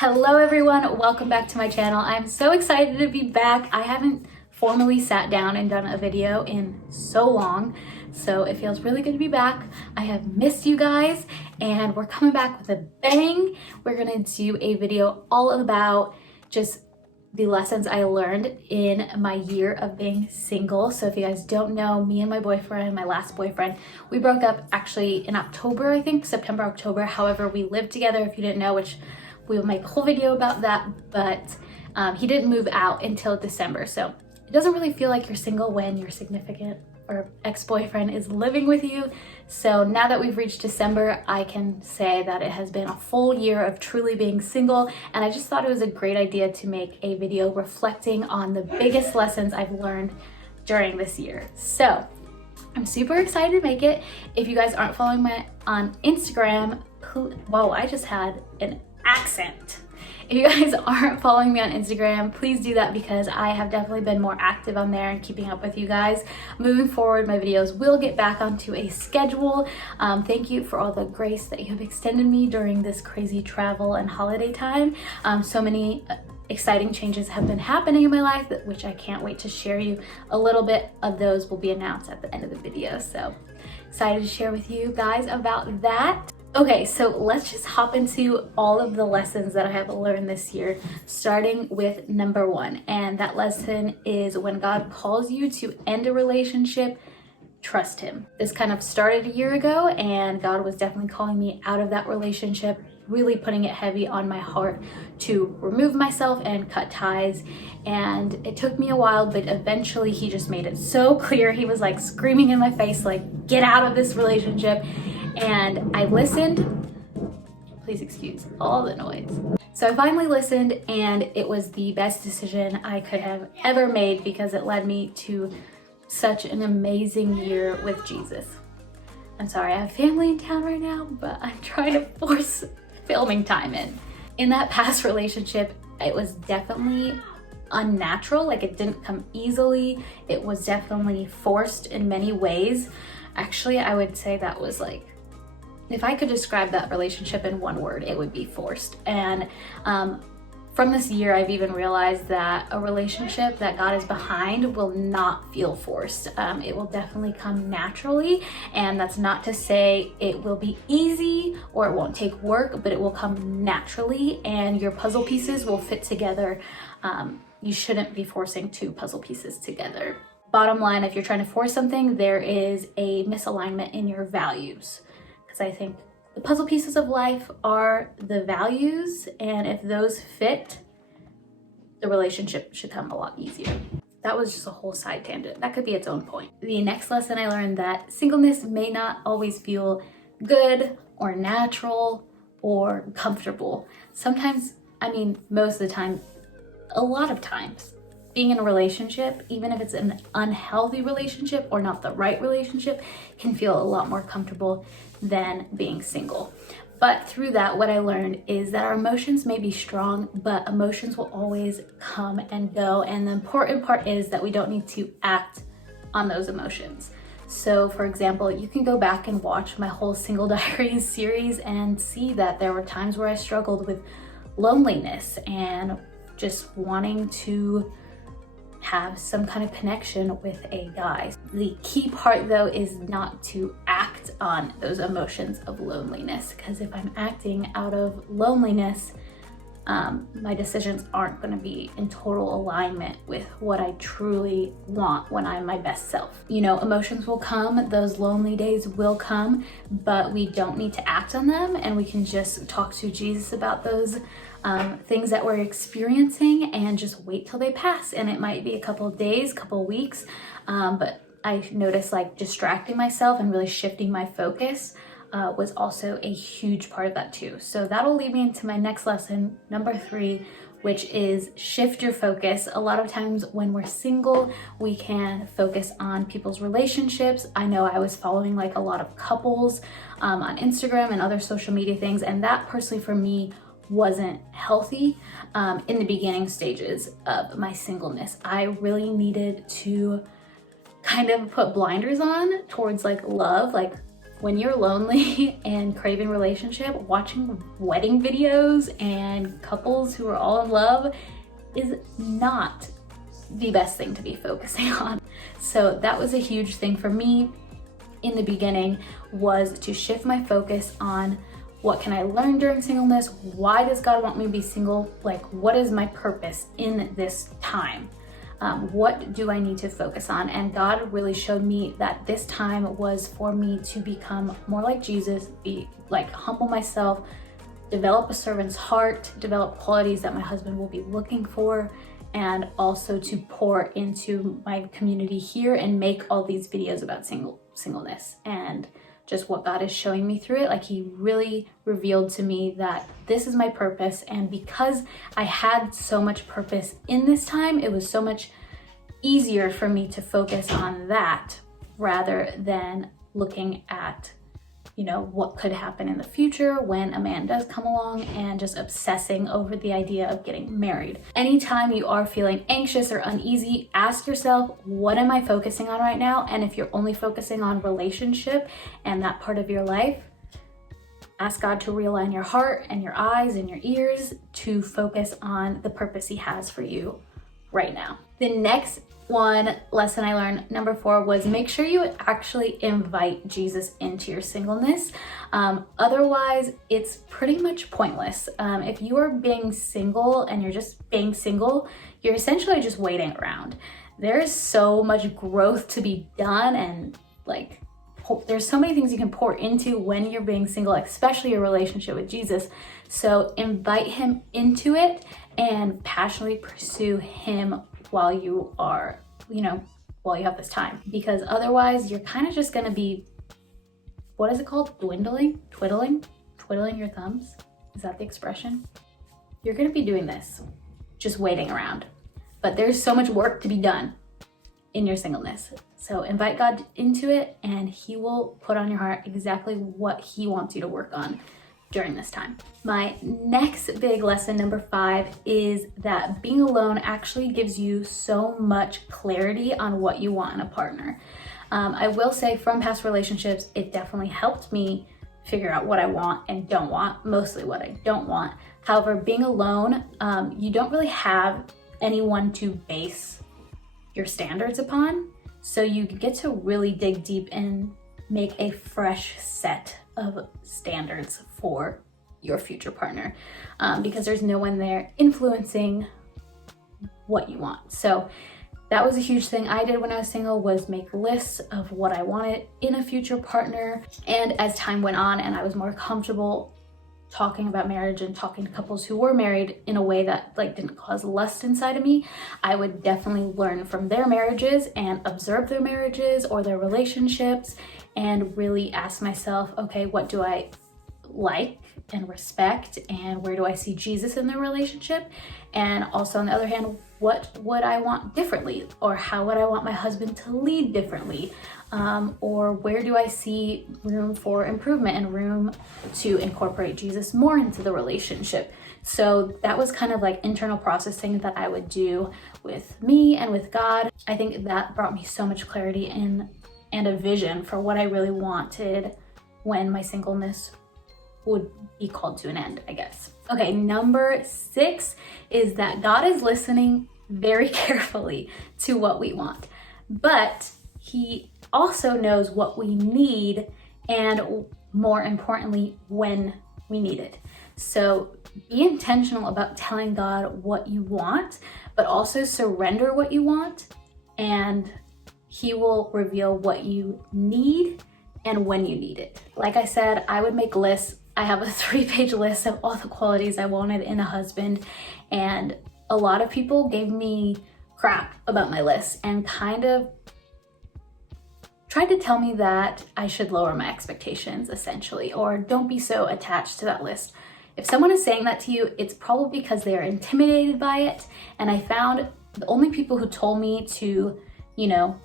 Hello everyone, welcome back to my channel. I'm so excited to be back. I haven't formally sat down and done a video in so long, so it feels really good to be back. I have missed you guys and we're coming back with a bang. We're gonna do a video all about just the lessons I learned in my year of being single. So if you guys don't know, me and my boyfriend, my last boyfriend, we broke up actually in October, I think, September, October. However, we lived together, if you didn't know, which we will make a whole video about that, but he didn't move out until December. So it doesn't really feel like you're single when your significant or ex-boyfriend is living with you. So now that we've reached December, I can say that it has been a full year of truly being single. And I just thought it was a great idea to make a video reflecting on the biggest lessons I've learned during this year. So I'm super excited to make it. If you guys aren't following me on Instagram, whoa, I just had an accent. If you guys aren't following me on Instagram, please do that because I have definitely been more active on there and keeping up with you guys. Moving forward, my videos will get back onto a schedule. Thank you for all the grace that you have extended me during this crazy travel and holiday time. So many exciting changes have been happening in my life, which I can't wait to share you. A little bit of those will be announced at the end of the video. So excited to share with you guys about that. Okay, so let's just hop into all of the lessons that I have learned this year, starting with number one. And that lesson is when God calls you to end a relationship, trust him. This kind of started a year ago and God was definitely calling me out of that relationship, really putting it heavy on my heart to remove myself and cut ties. And it took me a while, but eventually he just made it so clear. He was like screaming in my face, like, get out of this relationship. And I listened. Please excuse all the noise. So I finally listened and it was the best decision I could have ever made because it led me to such an amazing year with Jesus. I'm sorry, I have family in town right now, but I'm trying to force filming time in. In that past relationship, it was definitely unnatural, like it didn't come easily. It was definitely forced in many ways. Actually, I would say that was like, if I could describe that relationship in one word, it would be forced. And from this year, I've even realized that a relationship that God is behind will not feel forced. It will definitely come naturally. And that's not to say it will be easy or it won't take work, but it will come naturally and your puzzle pieces will fit together. You shouldn't be forcing two puzzle pieces together. Bottom line, if you're trying to force something, there is a misalignment in your values. Because I think the puzzle pieces of life are the values, and if those fit, the relationship should come a lot easier. That was just a whole side tangent. That could be its own point. The next lesson I learned that singleness may not always feel good or natural or comfortable. Sometimes, I mean, most of the time, a lot of times, being in a relationship, even if it's an unhealthy relationship or not the right relationship, can feel a lot more comfortable than being single. But through that, what I learned is that our emotions may be strong, but emotions will always come and go. And the important part is that we don't need to act on those emotions. So for example, you can go back and watch my whole Single Diaries series and see that there were times where I struggled with loneliness and just wanting to have some kind of connection with a guy. The key part though is not to act on those emotions of loneliness, because if I'm acting out of loneliness, my decisions aren't going to be in total alignment with what I truly want when I'm my best self. You know, emotions will come, those lonely days will come, but we don't need to act on them, and we can just talk to Jesus about those things that we're experiencing and just wait till they pass. And it might be a couple of days, couple of weeks, but I noticed like distracting myself and really shifting my focus was also a huge part of that too. So that'll lead me into my next lesson, number 3, which is shift your focus. A lot of times when we're single, we can focus on people's relationships. I know I was following like a lot of couples on Instagram and other social media things, and that personally for me wasn't healthy in the beginning stages of my singleness. I really needed to kind of put blinders on towards like love, like when you're lonely and craving relationship, watching wedding videos and couples who are all in love is not the best thing to be focusing on. So that was a huge thing for me in the beginning, was to shift my focus on what can I learn during singleness? Why does God want me to be single? Like, what is my purpose in this time? What do I need to focus on? And God really showed me that this time was for me to become more like Jesus, be like, humble myself, develop a servant's heart, develop qualities that my husband will be looking for, and also to pour into my community here and make all these videos about singleness and just what God is showing me through it. Like, he really revealed to me that this is my purpose. And because I had so much purpose in this time, it was so much easier for me to focus on that rather than looking at, you know, what could happen in the future when a man does come along and just obsessing over the idea of getting married. Anytime you are feeling anxious or uneasy, ask yourself, what am I focusing on right now? And if you're only focusing on relationship and that part of your life, ask God to realign your heart and your eyes and your ears to focus on the purpose he has for you right now. The next one lesson I learned, number 4, was make sure you actually invite Jesus into your singleness. Otherwise, it's pretty much pointless. If you are being single and you're just being single, you're essentially just waiting around. There's so much growth to be done, and like, there's so many things you can pour into when you're being single, especially your relationship with Jesus. So invite him into it and passionately pursue him while you are, you know, while you have this time, because otherwise you're kind of just going to be, what is it called? Twiddling your thumbs. Is that the expression? You're going to be doing this, just waiting around. But there's so much work to be done in your singleness. So invite God into it, and he will put on your heart exactly what he wants you to work on during this time. My next big lesson, number 5, is that being alone actually gives you so much clarity on what you want in a partner. I will say, from past relationships, it definitely helped me figure out what I want and don't want, mostly what I don't want. However, being alone, you don't really have anyone to base your standards upon. So you get to really dig deep and make a fresh set of standards for your future partner, because there's no one there influencing what you want. So that was a huge thing I did when I was single, was make lists of what I wanted in a future partner. And as time went on and I was more comfortable talking about marriage and talking to couples who were married in a way that like didn't cause lust inside of me, I would definitely learn from their marriages and observe their marriages or their relationships and really ask myself, okay, what do I like and respect, and where do I see Jesus in their relationship? And also, on the other hand, what would I want differently, or how would I want my husband to lead differently? Or where do I see room for improvement and room to incorporate Jesus more into the relationship? So that was kind of like internal processing that I would do with me and with God. I think that brought me so much clarity and a vision for what I really wanted when my singleness would be called to an end, I guess. Okay, number 6 is that God is listening very carefully to what we want, but he also knows what we need, and more importantly, when we need it. So be intentional about telling God what you want, but also surrender what you want, and he will reveal what you need and when you need it. Like I said, I would make lists. I have a 3-page list of all the qualities I wanted in a husband, and a lot of people gave me crap about my list and kind of tried to tell me that I should lower my expectations, essentially, or don't be so attached to that list. If someone is saying that to you, it's probably because they are intimidated by it. And I found the only people who told me to,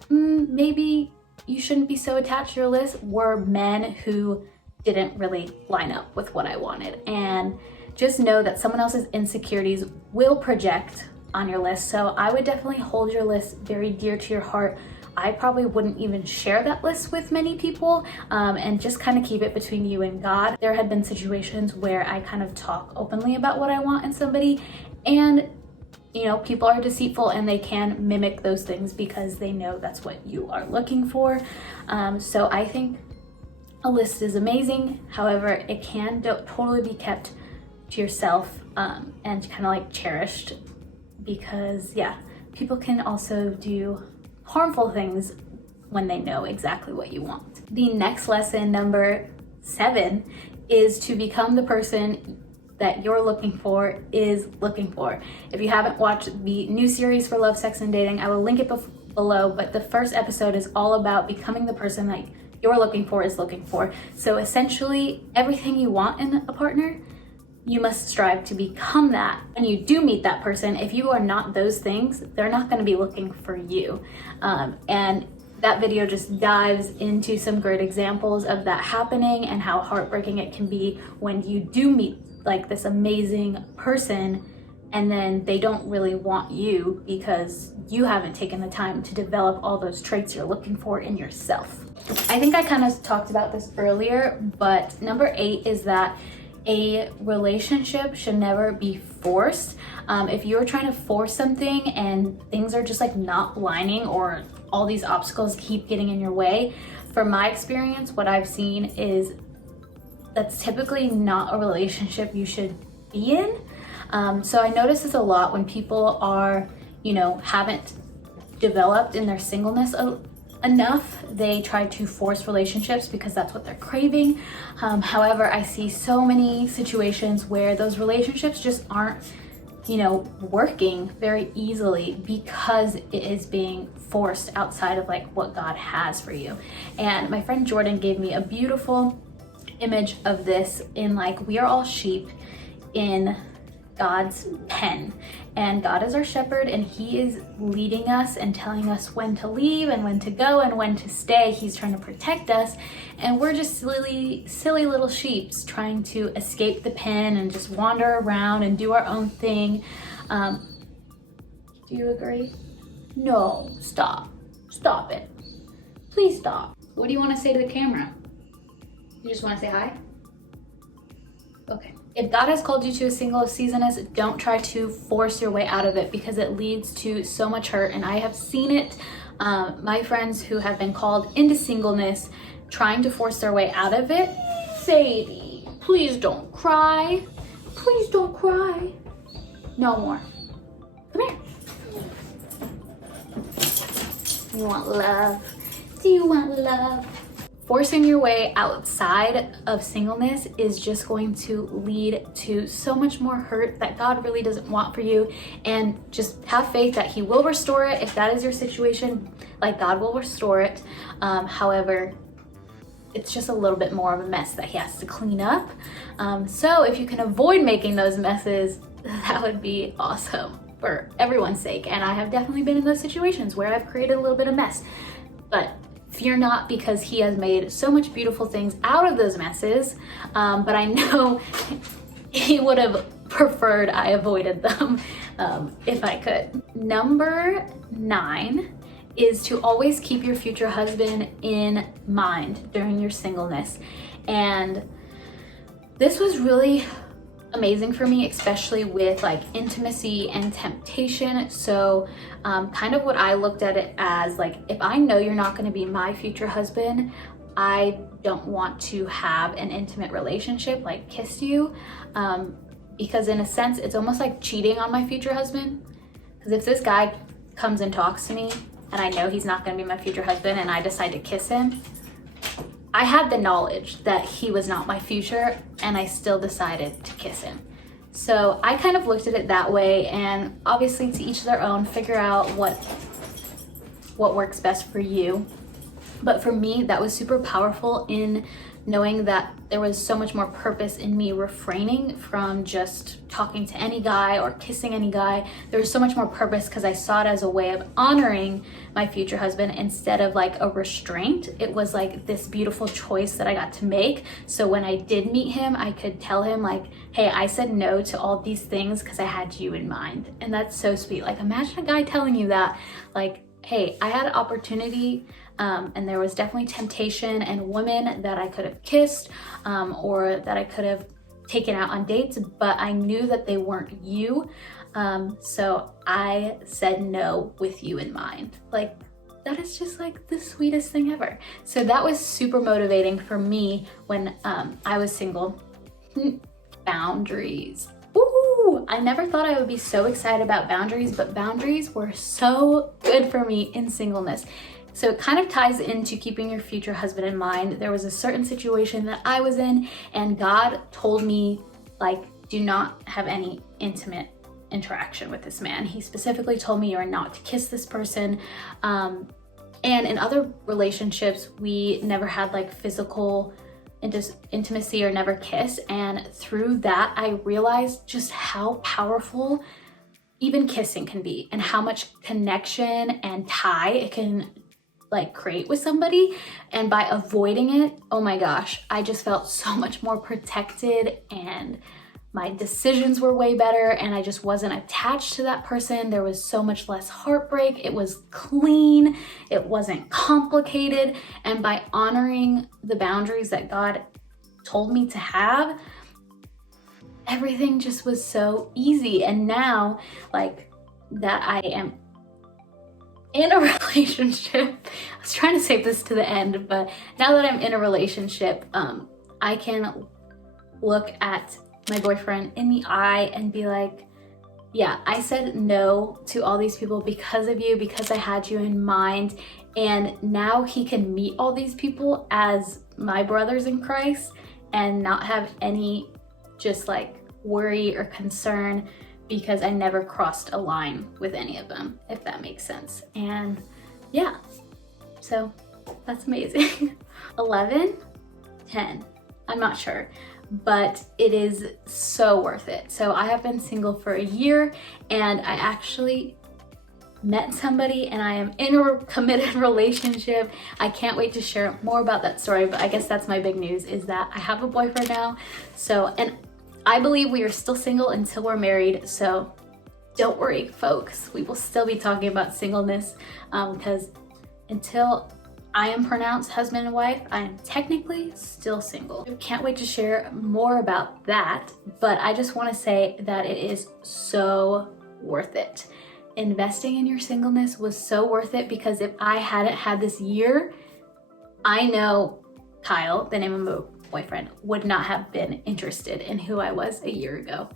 maybe you shouldn't be so attached to your list were men who didn't really line up with what I wanted. And just know that someone else's insecurities will project on your list. So I would definitely hold your list very dear to your heart. I probably wouldn't even share that list with many people, and just kind of keep it between you and God. There had been situations where I kind of talk openly about what I want in somebody, and you know, people are deceitful and they can mimic those things because they know that's what you are looking for. So I think a list is amazing. However, it can totally be kept to yourself, and kind of like cherished, because yeah, people can also do harmful things when they know exactly what you want. The next lesson, number 7, is to become the person that you're looking for is looking for. If you haven't watched the new series for Love, Sex, and Dating, I will link it below, but the first episode is all about becoming the person that you're looking for is looking for. So essentially, everything you want in a partner, you must strive to become that. When you do meet that person, if you are not those things, they're not going to be looking for you. And that video just dives into some great examples of that happening and how heartbreaking it can be when you do meet like this amazing person and then they don't really want you because you haven't taken the time to develop all those traits you're looking for in yourself. I think I kind of talked about this earlier, but number 8 is that a relationship should never be forced. If you're trying to force something and things are just like not aligning, or all these obstacles keep getting in your way, from my experience, what I've seen is that's typically not a relationship you should be in. So I notice this a lot when people are, you know, haven't developed in their singleness enough. They try to force relationships because that's what they're craving. However, I see so many situations where those relationships just aren't, you know, working very easily because it is being forced outside of like what God has for you. And my friend Jordan gave me a beautiful image of this in like, we are all sheep in God's pen, and God is our shepherd, and he is leading us and telling us when to leave and when to go and when to stay. He's trying to protect us, and we're just silly little sheeps trying to escape the pen and just wander around and do our own thing. Do you agree? No, stop it, please stop. What do you want to say to the camera? You just want to say hi? Okay. If God has called you to a single seasonness, don't try to force your way out of it because it leads to so much hurt. And I have seen it. My friends who have been called into singleness, trying to force their way out of it. Baby, please don't cry. Please don't cry. No more. Come here. You want love? Do you want love? Forcing your way outside of singleness is just going to lead to so much more hurt that God really doesn't want for you. And just have faith that he will restore it. If that is your situation, like, God will restore it. However, it's just a little bit more of a mess that he has to clean up. So if you can avoid making those messes, that would be awesome for everyone's sake. And I have definitely been in those situations where I've created a little bit of mess. But fear not, because he has made so much beautiful things out of those messes. But I know he would have preferred I avoided them if I could. Number 9 is to always keep your future husband in mind during your singleness. And this was really amazing for me, especially with like intimacy and temptation. So kind of what I looked at it as, like, if I know you're not going to be my future husband, I don't want to have an intimate relationship, like kiss you, because in a sense it's almost like cheating on my future husband. Because if this guy comes and talks to me and I know he's not going to be my future husband and I decide to kiss him, I had the knowledge that he was not my future, and I still decided to kiss him. So I kind of looked at it that way, and obviously to each their own, figure out what works best for you. But for me, that was super powerful in knowing that there was so much more purpose in me refraining from just talking to any guy or kissing any guy. There was so much more purpose because I saw it as a way of honoring my future husband instead of like a restraint. It was like this beautiful choice that I got to make. So when I did meet him, I could tell him like, hey, I said no to all these things because I had you in mind. And that's so sweet. Like, imagine a guy telling you that, like, hey, I had an opportunity and there was definitely temptation and women that I could have kissed or that I could have taken out on dates, but I knew that they weren't you. So I said no with you in mind. Like, that is just like the sweetest thing ever. So that was super motivating for me when I was single. Boundaries. Ooh, I never thought I would be so excited about boundaries, but boundaries were so good for me in singleness. So it kind of ties into keeping your future husband in mind. There was a certain situation that I was in, and God told me, like, do not have any intimate interaction with this man. He specifically told me you are not to kiss this person. And in other relationships, we never had like physical intimacy or never kiss. And through that, I realized just how powerful even kissing can be and how much connection and tie it can like create with somebody. And by avoiding it, oh my gosh, I just felt so much more protected and my decisions were way better and I just wasn't attached to that person. There was so much less heartbreak. It was clean. It wasn't complicated. And by honoring the boundaries that God told me to have, everything just was so easy. And now, like, that I am in a relationship, I was trying to save this to the end, but now that I'm in a relationship, I can look at my boyfriend in the eye and be like, yeah, I said no to all these people because of you, because I had you in mind. And now he can meet all these people as my brothers in Christ and not have any just like worry or concern because I never crossed a line with any of them, if that makes sense. And yeah, so that's amazing. 11, 10, I'm not sure, but it is so worth it. So I have been single for a year and I actually met somebody and I am in a committed relationship. I can't wait to share more about that story, but I guess that's my big news, is that I have a boyfriend now. So, and I believe we are still single until we're married. So don't worry, folks, we will still be talking about singleness because until I am pronounced husband and wife, I am technically still single. I can't wait to share more about that, but I just want to say that it is so worth it. Investing in your singleness was so worth it because if I hadn't had this year, I know Kyle, the name of my boyfriend, would not have been interested in who I was a year ago.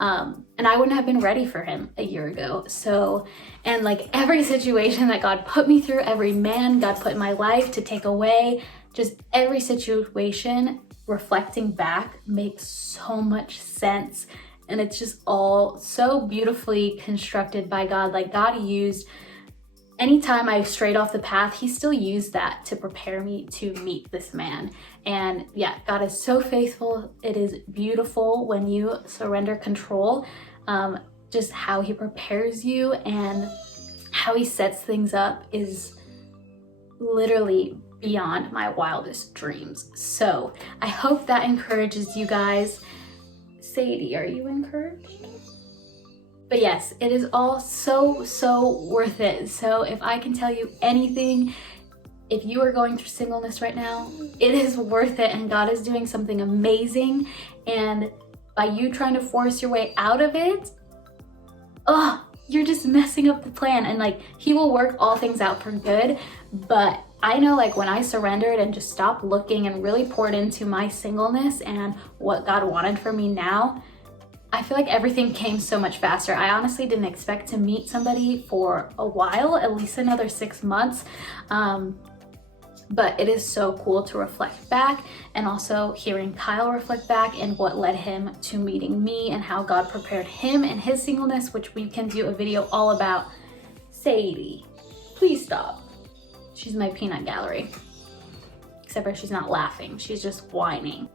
And I wouldn't have been ready for him a year ago. So, and like every situation that God put me through, every man God put in my life to take away, just every situation reflecting back makes so much sense. And it's just all so beautifully constructed by God. Like God used, anytime I strayed off the path, he still used that to prepare me to meet this man. And yeah, God is so faithful. It is beautiful when you surrender control, just how he prepares you and how he sets things up is literally beyond my wildest dreams. So I hope that encourages you guys. Sadie, are you encouraged? But yes, it is all so worth it. So if I can tell you anything, if you are going through singleness right now, it is worth it and God is doing something amazing. And by you trying to force your way out of it, you're just messing up the plan. And like, he will work all things out for good. But I know like when I surrendered and just stopped looking and really poured into my singleness and what God wanted for me now, I feel like everything came so much faster. I honestly didn't expect to meet somebody for a while, at least another 6 months. But it is so cool to reflect back and also hearing Kyle reflect back and what led him to meeting me and how God prepared him in his singleness, which we can do a video all about. Sadie, please stop. She's my peanut gallery. Except for she's not laughing, she's just whining.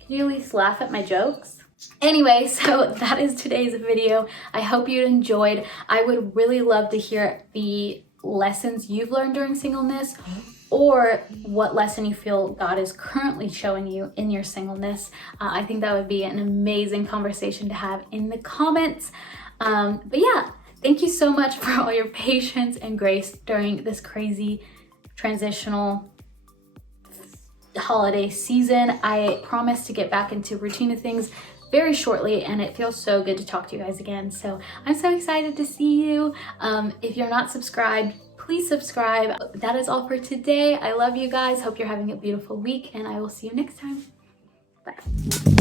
Can you at least laugh at my jokes? Anyway, so that is today's video. I hope you enjoyed. I would really love to hear the lessons you've learned during singleness or what lesson you feel God is currently showing you in your singleness. I think that would be an amazing conversation to have in the comments. But yeah, Thank you so much for all your patience and grace during this crazy transitional holiday season. I promise to get back into routine of things very shortly, and it feels so good to talk to you guys again. So I'm so excited to see you. If you're not subscribed, please subscribe. That is all for today. I love you guys. Hope you're having a beautiful week, and I will see you next time. Bye.